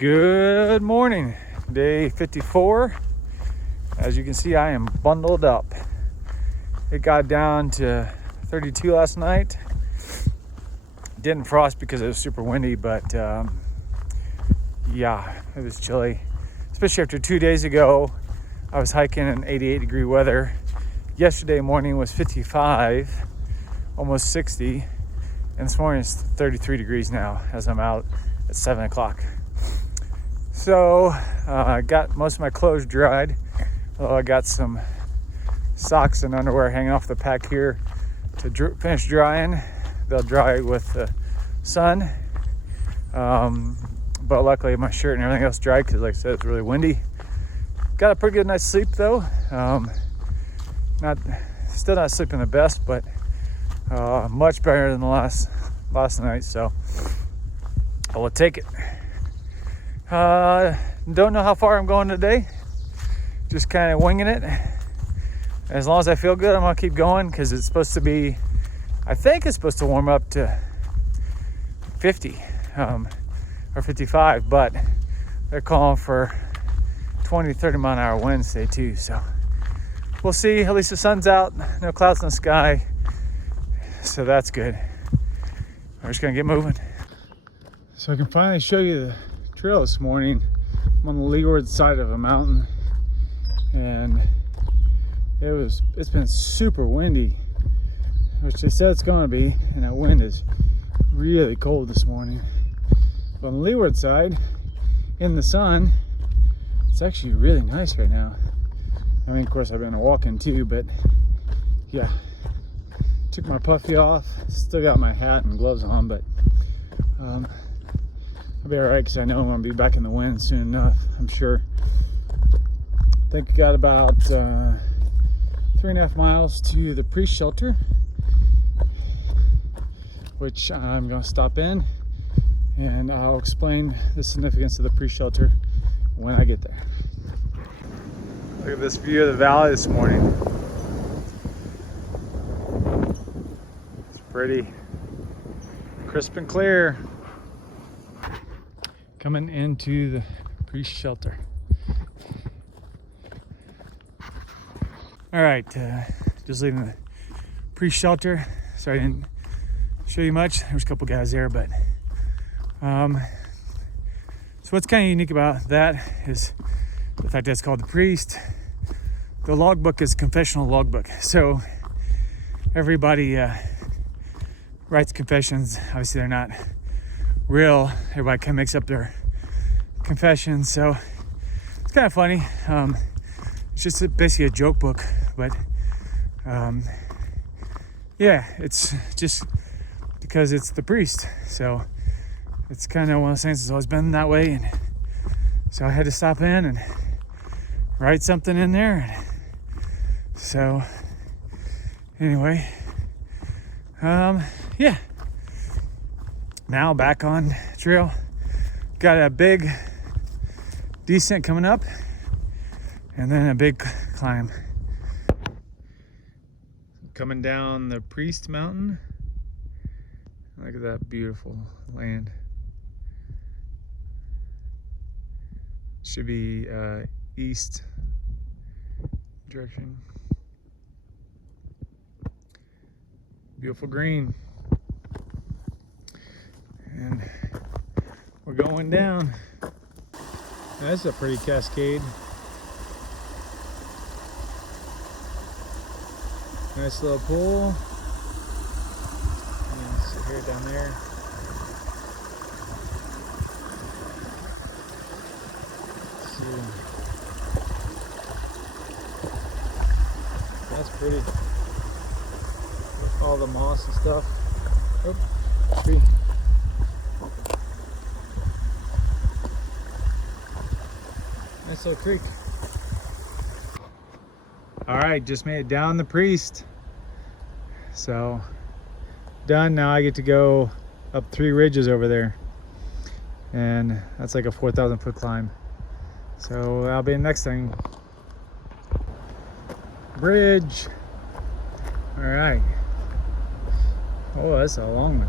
Good morning, day 54. As you can see, I am bundled up. It got down to 32 last night. Didn't frost because it was super windy, but yeah, it was chilly. Especially after 2 days ago, I was hiking in 88 degree weather. Yesterday morning was 55, almost 60. And this morning it's 33 degrees now as I'm out at 7 o'clock. So I got most of my clothes dried. Although I got some socks and underwear hanging off the pack here to finish drying. They'll dry with the sun. But luckily my shirt and everything else dried because, like I said, it's really windy. Got a pretty good night's sleep though. Still not sleeping the best, but much better than the last night. So I will take it. Don't know how far I'm going today. Just kind of winging it. As long as I feel good, I'm gonna keep going because it's supposed to be, I think it's supposed to warm up to 50 or 55, but they're calling for 20-30 mile an hour winds today too. So we'll see. At least the sun's out, no clouds in the sky, so that's good. We're just gonna get moving. So I can finally show you the trail this morning. I'm on the leeward side of a mountain, and it's been super windy, which they said it's gonna be, and that wind is really cold this morning. But on the leeward side, in the sun, it's actually really nice right now. I mean, of course, I've been walking too, but yeah, took my puffy off, still got my hat and gloves on, but I'll be all right because I know I'm going to be back in the wind soon enough, I'm sure. I think I got about 3.5 miles to the pre-shelter, which I'm going to stop in, and I'll explain the significance of the pre-shelter when I get there. Look at this view of the valley this morning. It's pretty crisp and clear. Coming into the pre-shelter. All right, just leaving the pre-shelter. Sorry I didn't show you much. There's a couple guys there, but so what's kind of unique about that is the fact that it's called the priest. The logbook is a confessional logbook, so everybody writes confessions. Obviously, they're not real. Everybody kind of makes up their confessions, so it's kind of funny. It's just basically a joke book, but yeah, it's just because it's the priest, so it's kind of one of those things that's always been that way, and so I had to stop in and write something in there. So anyway, yeah, now back on trail. Got a big descent coming up and then a big climb. Coming down the Priest Mountain. Look at that beautiful land. Should be east direction. Beautiful green. And we're going down. That's a pretty cascade. Nice little pool. And sit here down there. Let's see. That's pretty. With all the moss and stuff. Oh, tree. Nice little creek. All right, just made it down the Priest. So done. Now I get to go up 3 ridges over there, and that's like a 4,000 foot climb. So that'll be the next thing. Bridge. All right. Oh, that's a long one.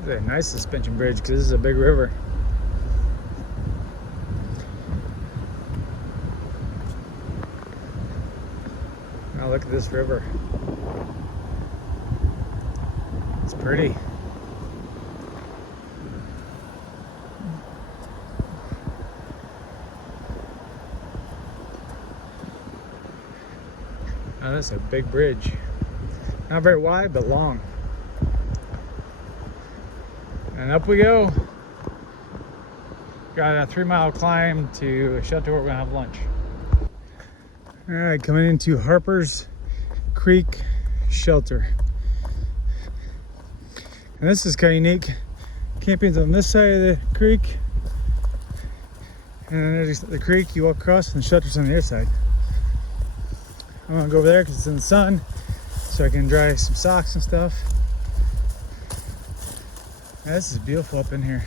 It's a nice suspension bridge because this is a big river. look at this river. It's pretty. Now that's a big bridge. Not very wide, but long. And up we go. Got a 3-mile climb to a shelter where we're gonna have lunch. All right, coming into Harper's Creek Shelter. And this is kind of unique. Camping's on this side of the creek. And then there's the creek you walk across, and the shelter's on the other side. I'm gonna go over there because it's in the sun, so I can dry some socks and stuff. Yeah, this is beautiful up in here.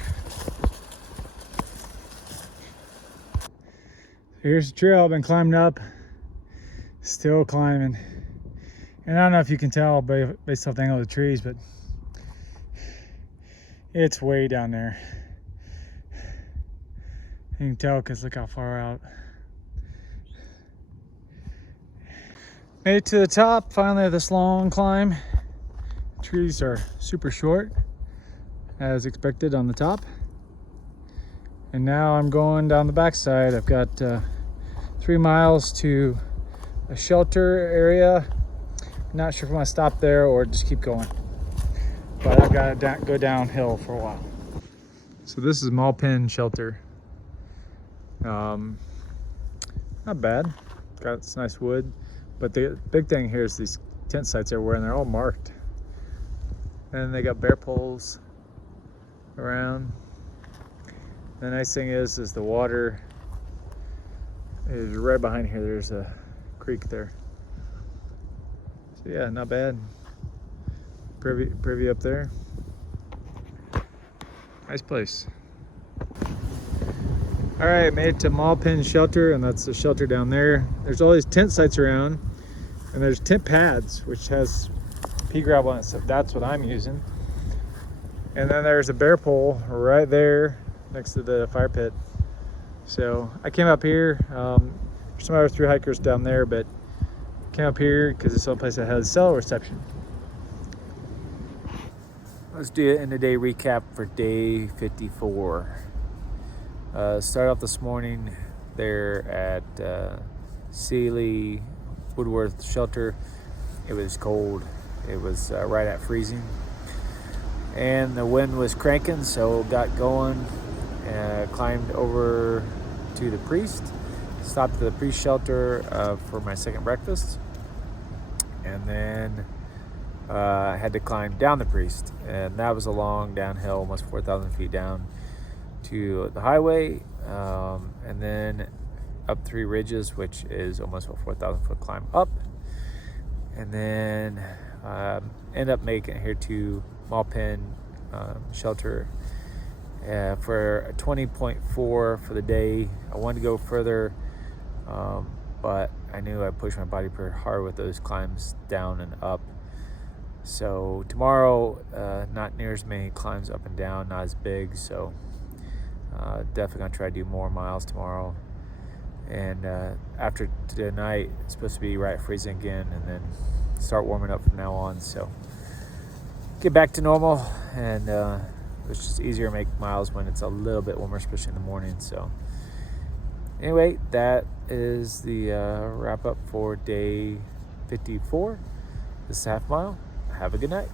Here's the trail I've been climbing up. Still climbing. And I don't know if you can tell based off the angle of the trees, but it's way down there. You can tell because look how far out. Made it to the top finally of this long climb. Trees are super short as expected on the top. And now I'm going down the backside. I've got 3 miles to a shelter area. Not sure if I'm gonna stop there or just keep going. But I've got to go downhill for a while. So this is Malpin Shelter. Not bad. Got some nice wood. But the big thing here is these tent sites everywhere, and they're all marked. And they got bear poles around. The nice thing is the water is right behind here. There's a creek there. So yeah, not bad. Privy up there. Nice place. All right, made it to Malpin Shelter, and that's the shelter down there. There's all these tent sites around, and there's tent pads, which has pea gravel on it, so that's what I'm using. And then there's a bear pole right there next to the fire pit. So I came up here. There's some other thru hikers down there, but came up here because it's the only place that has cell reception. Let's do an end of day recap for day 54. Started off this morning there at Sealy Woodworth Shelter. It was cold. It was right at freezing. And the wind was cranking, so got going. Climbed over to the priest. Stopped at the priest shelter for my second breakfast. And then I had to climb down the priest. And that was a long downhill, almost 4,000 feet down to the highway. And then up 3 ridges, which is almost a 4,000 foot climb up. And then end up making it here to Malpin Shelter for a 20.4 for the day. I wanted to go further, but I knew I pushed my body pretty hard with those climbs down and up. So tomorrow, not near as many climbs up and down, not as big. So definitely gonna try to do more miles tomorrow. And after tonight, it's supposed to be right at freezing again, and then start warming up from now on. So get back to normal, and it's just easier to make miles when it's a little bit warmer, especially in the morning. So anyway, that is the wrap up for day 54. This is half mile. Have a good night.